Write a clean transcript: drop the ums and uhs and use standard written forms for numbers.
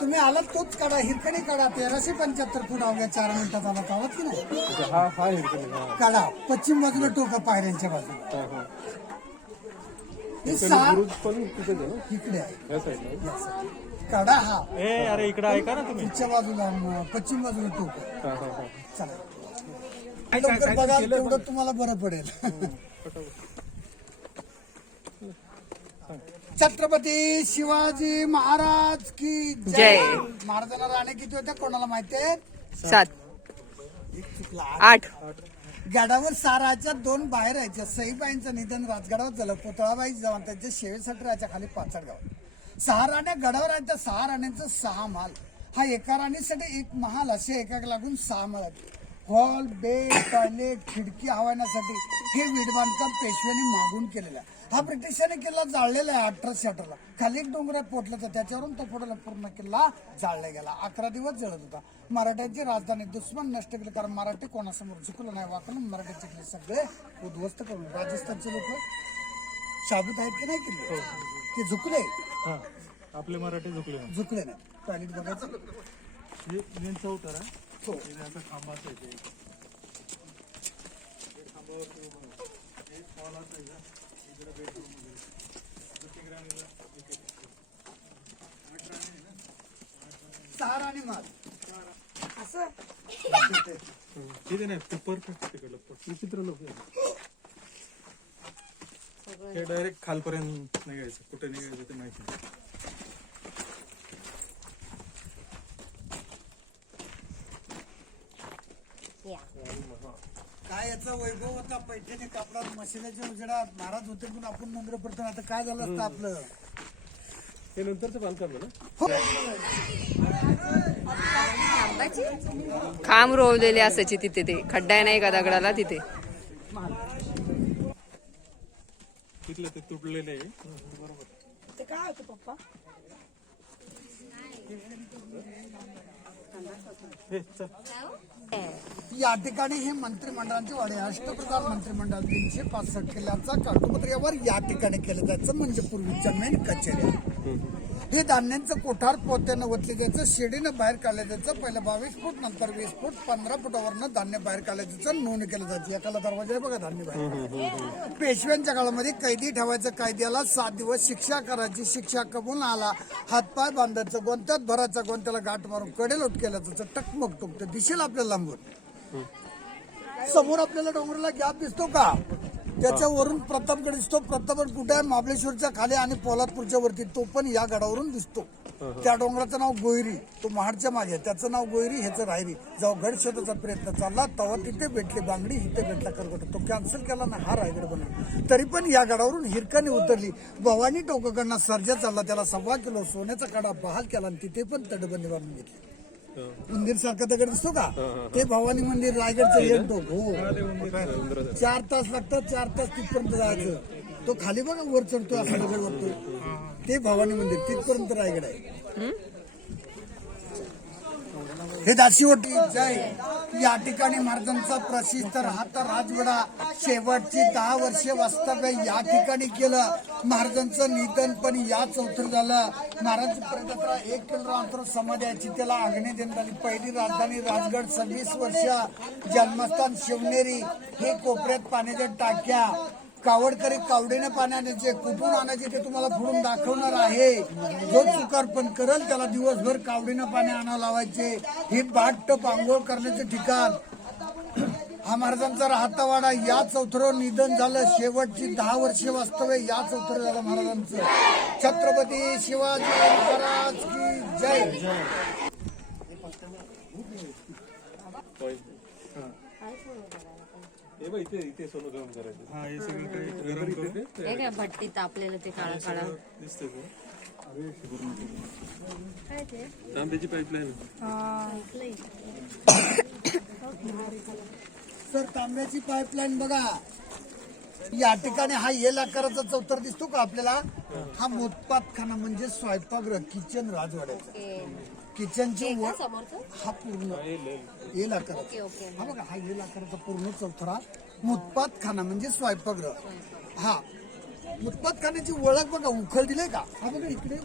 तुम्ही आलात तोच काढा, हिरकणी काढा. 1375 फूट अवघ्या 4 मिनिटात आला आवाज की नाही. काढा पश्चिम बाजूला टोका पायऱ्यांच्या बाजूला. इकडे काढा. हा अरे इकडे ऐका ना तुम्ही. पुढच्या बाजूला पश्चिम बाजूला टोका. चला लवकर बघा, तेवढं तुम्हाला बरं पडेल. छत्रपती शिवाजी महाराज की जय. महाराजांना राणे किती होत्या कोणाला माहिती आहे? 7 8. गडावर साराच्या 2 बाहेर राहायच्या. सईबाईंचं निधन राजगडावर झालं. पुतळाबाई जवान त्यांच्या शेवेसाठी राहायच्या खाली पाचडगाव. 6 राण्या गडावर आहेत. त्या 6 राण्यांचं 6 महाल. हा एका राणीसाठी 1 महाल, असे एका लागून 6 महाल आहेत. हॉल, बेड, टॉयलेट, खिडकी हवाण्यासाठी हे वीट बांधकाम पेशव्यांनी मागून केलेलं आहे. हा ब्रिटिशांनी किल्ला जाळलेला आहे 1808 ला. खाली एक डोंगरात पोटलं तर त्याच्यावरून तो पुढे पूर्ण किल्ला जाळला गेला. 11 दिवस जळत होता. मराठ्यांची राजधानी दुश्मन नष्ट केली, कारण मराठी कोणासमोर झुकलं नाही. वाकलं मराठ्याचे किल्ले सगळे उद्ध्वस्त करून. राजस्थानचे लोक शाबूत आहेत की नाही किल्ले, ते झुकले. आपले मराठी झुकले नाही. टॉयलेट बघायचं उतारा. हो. खांबाचं सहा राणी माल असं तिथे नाही. परफेक्ट तिकडलं विचित्र लोक हे डायरेक्ट खालपर्यंत निघायचं. कुठे निघायचं ते माहिती नाही. काय याचा वैभव होता. पैठणी कापडात मशिनाच्या उजेडात महाराज होते, पण आपण नंबर पडतो. आता काय झालं असतं आपलं. हे नंतरचं बांधकाम ना. खांब रोवलेले असायचे तिथे. ते खड्डा नाही का दगडाला तिथे. तिथलं ते तुटलेलं आहे. बरोबर. ते काय होतं पप्पा? या ठिकाणी हे मंत्रिमंडळाचे वाडे. अष्टप्रधान मंत्रिमंडळ 365 किल्ल्यांचा कागदोपत्र यावर या ठिकाणी केलं जायचं. म्हणजे पूर्वीच्या मेन कचेऱ्या. हे धान्यांचं कोठार पोत्यानं ओतले जायचं. शिडीनं बाहेर काढलं जायचं. पहिलं 22 फूट, नंतर 20 फूट, 15 फुटावरनं धान्य बाहेर काढलं जायचं. नोंद केलं जायचं. एकाला दरवाजा आहे बघा धान्य बाहेर. पेशव्यांच्या काळामध्ये कैदी ठेवायचं. कैद्याला 7 दिवस शिक्षा करायची. शिक्षा कबूल आला हातपाय बांधायचं. गोंत्यात भरायचा. गोंत्याला गाठ मारून कडेलोट केलं जायचं. टकमक टोकते दिसेल आपल्याला लांबून. समोर आपल्याला डोंगराला गॅप दिसतो का? त्याच्यावरून प्रतापगड दिसतो. प्रतापगड कुठे आहे? महाबळेश्वरच्या खाली आणि पोलादपूरच्या वरती. तो पण या गडावरून दिसतो. त्या डोंगराचं नाव गोयरी. तो महाडच्या मागे. त्याचं नाव गोयरी, ह्याचं रायरी. जेव्हा गड शोधाचा प्रयत्न चालला तेव्हा तिथे भेटली बांगडी, इथे भेटला करगोटा. तो कॅन्सल केला ना, हा रायगड बनला. तरी पण या गडावरून हिरकणी उतरली. भवानी टोकाकडनं सर्जा चालला. त्याला 1.25 किलो सोन्याचा कडा बहाल केला आणि तिथे पण तटबंदी बांधून घेतली. मंदिर सारखं दगड दिसतो का? ते भवानी मंदिर रायगडचं एक टोक. हो, 4 तास लागतात. 4 तास तिथपर्यंत जायचं. तो खाली बघा वर चढतो असा दगड वरतो. ते भवानी मंदिर तिथपर्यंत रायगड आहे. हे दाशीवटी जय. या ठिकाणी महाराजांचा प्रसिद्ध राहता राजवाडा. शेवटची 10 वर्षे वास्तव्य या ठिकाणी केलं. महाराजांचं निधन पण या चौथर झालं. महाराज परिसरात 1 किलोमीटर अंतर समाधी आहे. चितेला आग्नेय देण्यात आली. पहिली राजधानी राजगड. 26 वर्ष. जन्मस्थान शिवनेरी. हे कोपऱ्यात पाण्याच्या टाक्या. कावडकरी कावडीने पाणी आणायचे. कुठून आणायचे ते तुम्हाला पुढून दाखवणार आहे. जो चुकारपण करेल त्याला दिवसभर कावडीनं पाणी आणावं लावायचे. हे बाटप आंघोळ करण्याचे ठिकाण. हा महाराजांचा राहता वाडा. या चौथऱ्यावर निधन झालं. शेवटची 10 वर्षे वास्तव्य या चौथऱ्यावर झालं महाराजांचं. छत्रपती शिवाजी महाराज की जय. इथे सोनं गरम करायचं. हा, हे सगळं काही गरम करते. हे काय भट्टी तापलेलं ते काळा काळा दिसतंय काय ते? तांब्याची पाईपलाईन. सर तांब्याची पाईपलाईन बघा. या ठिकाणी हा एल आकाराचा चौतर दिसतो का आपल्याला? हा मोतपातखाना म्हणजे स्वयंपाकगृह, किचन राजवाड्याचा. किचनची हा पूर्ण एल आकाराचा. हा बघा, हा एल आकाराचा पूर्ण चौथरा मुतपातखाना म्हणजे स्वयंपाकगृह. हा मुतपातखान्याची ओळख बघा. उखळ दिले का? हा बघा इकडे